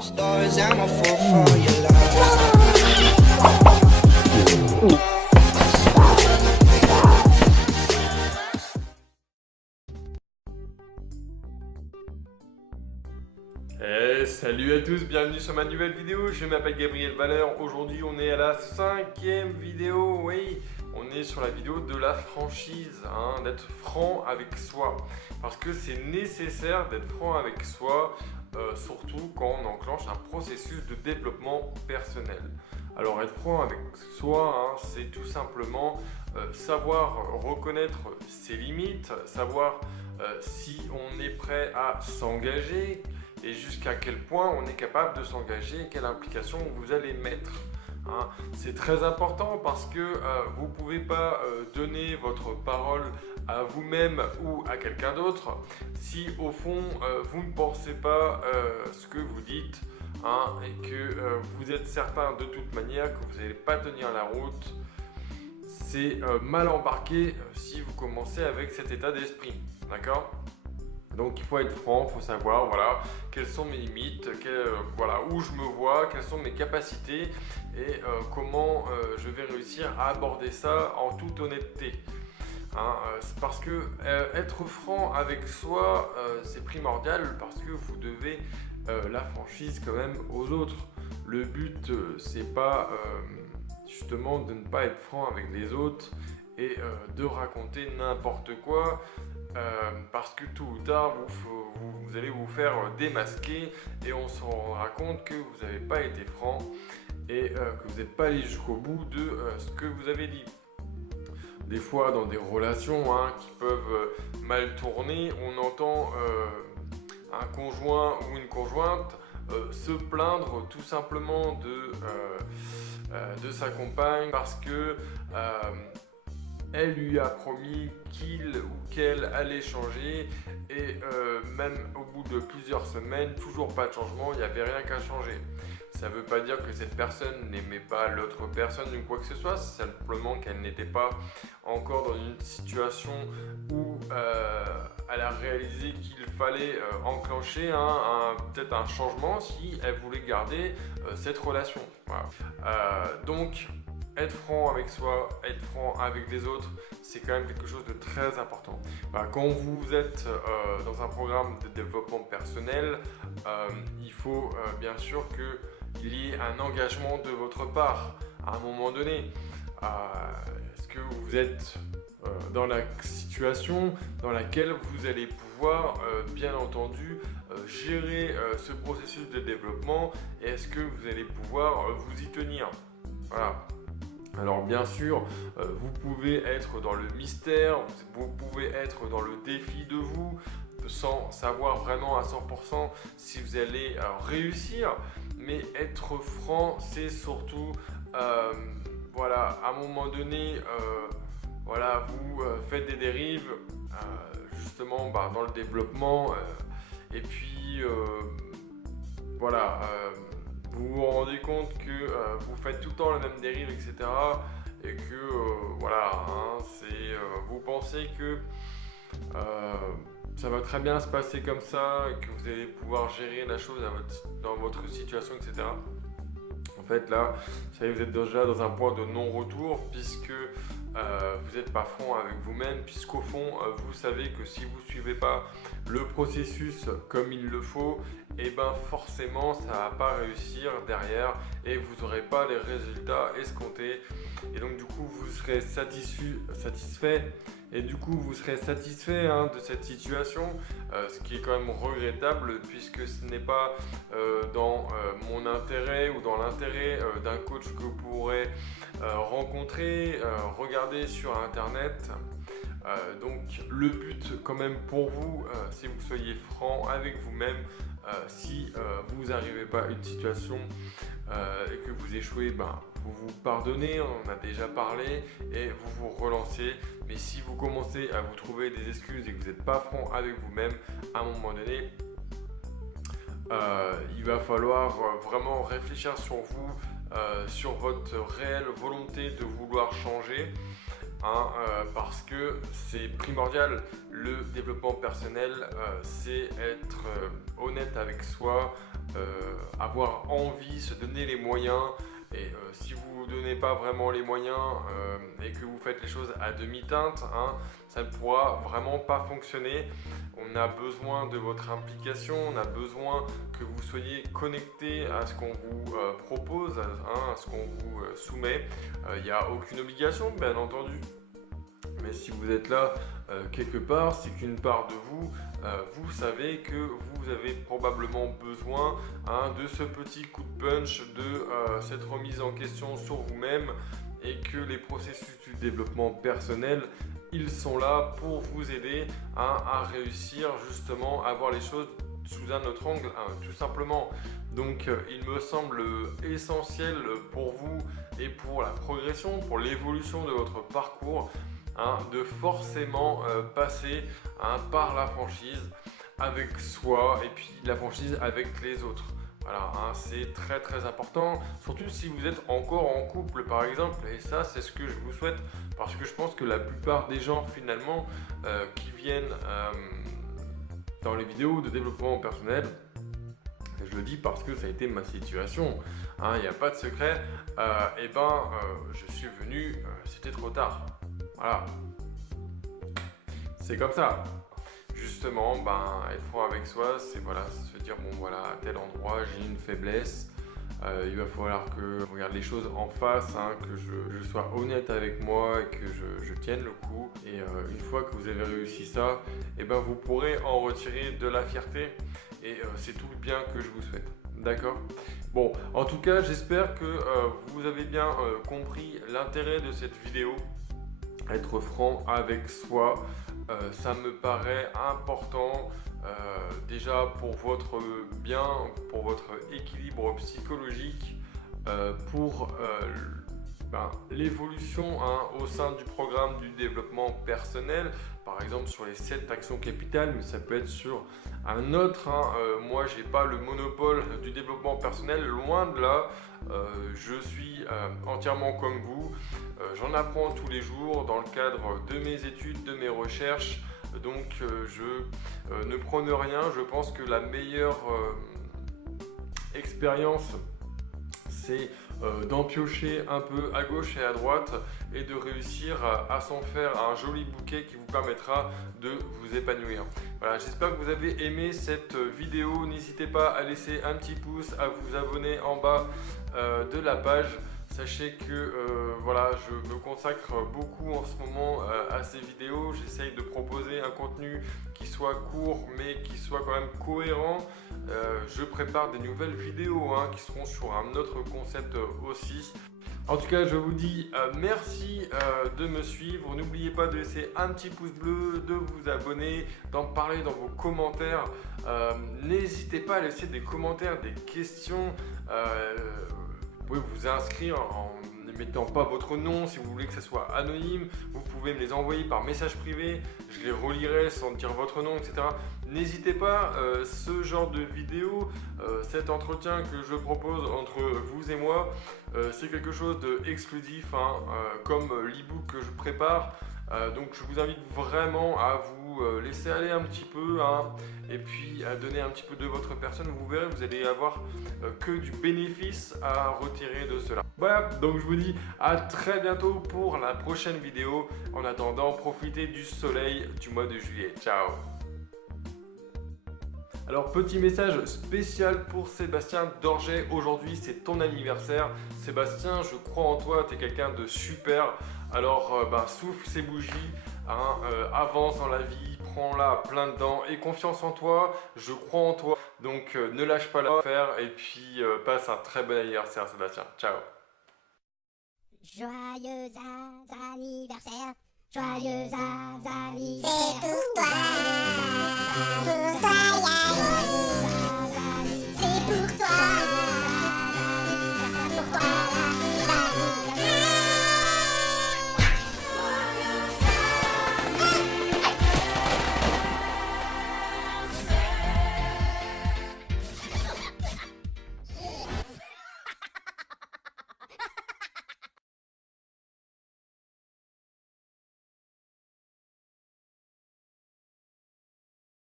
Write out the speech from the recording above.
Stars, I'm a fool for your love. Salut à tous, bienvenue sur ma nouvelle vidéo. Je m'appelle Gabriel Valeur. Aujourd'hui on est à la 5e vidéo. Oui, on est sur la vidéo de la franchise, d'être franc avec soi. Parce que c'est nécessaire d'être franc avec soi, surtout quand on enclenche un processus de développement personnel. Alors être franc avec soi, c'est tout simplement savoir reconnaître ses limites, savoir si on est prêt à s'engager et jusqu'à quel point on est capable de s'engager et quelle implication vous allez mettre. C'est très important parce que vous ne pouvez pas donner votre parole à vous-même ou à quelqu'un d'autre si au fond vous ne pensez pas ce que vous dites et que vous êtes certain de toute manière que vous n'allez pas tenir la route. C'est mal embarqué si vous commencez avec cet état d'esprit, d'accord ? Donc il faut être franc, il faut savoir voilà, quelles sont mes limites, voilà, où je me vois, quelles sont mes capacités et comment je vais réussir à aborder ça en toute honnêteté. Parce que être franc avec soi, c'est primordial parce que vous devez la franchise quand même aux autres. Le but, c'est pas justement de ne pas être franc avec les autres et de raconter n'importe quoi. Parce que tôt ou tard vous allez vous faire démasquer et on se rendra compte que vous n'avez pas été franc et que vous n'êtes pas allé jusqu'au bout de ce que vous avez dit. Des fois dans des relations qui peuvent mal tourner, on entend un conjoint ou une conjointe se plaindre tout simplement de sa compagne parce que elle lui a promis qu'il ou qu'elle allait changer et même au bout de plusieurs semaines, toujours pas de changement, il n'y avait rien qu'à changer. Ça ne veut pas dire que cette personne n'aimait pas l'autre personne ou quoi que ce soit, c'est simplement qu'elle n'était pas encore dans une situation où elle a réalisé qu'il fallait enclencher peut-être un changement si elle voulait garder cette relation. Voilà. Donc, être franc avec soi, être franc avec les autres, c'est quand même quelque chose de très important. Quand vous êtes dans un programme de développement personnel, il faut bien sûr qu'il y ait un engagement de votre part à un moment donné. Est-ce que vous êtes dans la situation dans laquelle vous allez pouvoir bien entendu gérer ce processus de développement et est-ce que vous allez pouvoir vous y tenir? Voilà. Alors bien sûr, vous pouvez être dans le mystère, vous pouvez être dans le défi de vous, sans savoir vraiment à 100% si vous allez réussir, mais être franc, c'est surtout, voilà, à un moment donné, voilà, vous faites des dérives, justement dans le développement, et puis, voilà, vous vous rendez compte que vous faites tout le temps la même dérive, etc. Et que voilà, vous pensez que ça va très bien se passer comme ça et que vous allez pouvoir gérer la chose dans votre situation, etc. En fait, là, ça y est, vous êtes déjà dans un point de non-retour puisque vous n'êtes pas franc avec vous-même, puisqu'au fond, vous savez que si vous ne suivez pas le processus comme il le faut, et ben forcément, ça ne va pas réussir derrière et vous n'aurez pas les résultats escomptés. Et donc, du coup, vous serez satisfait et du coup, vous serez satisfait de cette situation, ce qui est quand même regrettable puisque ce n'est pas dans mon intérêt ou dans l'intérêt d'un coach que vous pourrez rencontrer, regarder sur internet. Donc le but quand même pour vous, c'est que vous soyez franc avec vous-même. Si vous n'arrivez pas à une situation et que vous échouez, vous vous pardonnez, on en a déjà parlé, et vous vous relancez. Mais si vous commencez à vous trouver des excuses et que vous n'êtes pas franc avec vous-même, à un moment donné, il va falloir vraiment réfléchir sur vous, sur votre réelle volonté de vouloir changer parce que c'est primordial. Le développement personnel, c'est être honnête avec soi, avoir envie, se donner les moyens. Et si vous ne donnez pas vraiment les moyens et que vous faites les choses à demi-teinte, ça ne pourra vraiment pas fonctionner. On a besoin de votre implication, on a besoin que vous soyez connecté à ce qu'on vous propose, à ce qu'on vous soumet. Il n'y a aucune obligation, bien entendu. Mais si vous êtes là quelque part, c'est qu'une part de vous, vous savez que vous avez probablement besoin de ce petit coup de punch, de cette remise en question sur vous-même, et que les processus du développement personnel, ils sont là pour vous aider à réussir justement à voir les choses sous un autre angle, tout simplement. Donc il me semble essentiel pour vous et pour la progression, pour l'évolution de votre parcours, de forcément passer par la franchise avec soi et puis la franchise avec les autres. Voilà, c'est très très important, surtout si vous êtes encore en couple par exemple, et ça c'est ce que je vous souhaite, parce que je pense que la plupart des gens finalement qui viennent dans les vidéos de développement personnel, je le dis parce que ça a été ma situation, il n'y a pas de secret, je suis venu, c'était trop tard. Voilà, c'est comme ça. Justement, être franc avec soi, c'est se dire bon voilà, à tel endroit j'ai une faiblesse, il va falloir que je regarde les choses en face, que je sois honnête avec moi et que je tienne le coup. Et une fois que vous avez réussi ça, vous pourrez en retirer de la fierté et c'est tout le bien que je vous souhaite. D'accord ? Bon, en tout cas, j'espère que vous avez bien compris l'intérêt de cette vidéo. Être franc avec soi, ça me paraît important déjà pour votre bien, pour votre équilibre psychologique, pour l'évolution au sein du programme du développement personnel, par exemple sur les 7 actions capitales, mais ça peut être sur un autre. Moi, j'ai pas le monopole du développement personnel, loin de là. Je suis entièrement comme vous. J'en apprends tous les jours dans le cadre de mes études, de mes recherches. Donc, je ne prône rien. Je pense que la meilleure expérience, c'est d'en piocher un peu à gauche et à droite et de réussir à s'en faire un joli bouquet qui vous permettra de vous épanouir. Voilà, j'espère que vous avez aimé cette vidéo. N'hésitez pas à laisser un petit pouce, à vous abonner en bas de la page. Sachez que je me consacre beaucoup en ce moment à ces vidéos. J'essaye de proposer un contenu qui soit court mais qui soit quand même cohérent. Je prépare des nouvelles vidéos qui seront sur un autre concept aussi. En tout cas, je vous dis merci de me suivre. N'oubliez pas de laisser un petit pouce bleu, de vous abonner, d'en parler dans vos commentaires. N'hésitez pas à laisser des commentaires, des questions. Vous pouvez vous inscrire en ne mettant pas votre nom si vous voulez que ça soit anonyme. Vous pouvez me les envoyer par message privé. Je les relirai sans dire votre nom, etc. N'hésitez pas, ce genre de vidéo, cet entretien que je propose entre vous et moi, c'est quelque chose d'exclusif, comme l'e-book que je prépare. Donc je vous invite vraiment à vous laisser aller un petit peu et puis à donner un petit peu de votre personne. Vous verrez, vous allez avoir que du bénéfice à retirer de cela. Voilà, donc je vous dis à très bientôt pour la prochaine vidéo. En attendant, profitez du soleil du mois de juillet. Ciao. Alors, petit message spécial pour Sébastien Dorget. Aujourd'hui, c'est ton anniversaire. Sébastien, je crois en toi, tu es quelqu'un de super. Alors, souffle ces bougies, avance dans la vie, prends-la à plein dedans et confiance en toi. Je crois en toi. Donc, ne lâche pas l'affaire et puis passe un très bon anniversaire, Sébastien. Ciao. Joyeux anniversaire, joyeux anniversaire. C'est pour toi,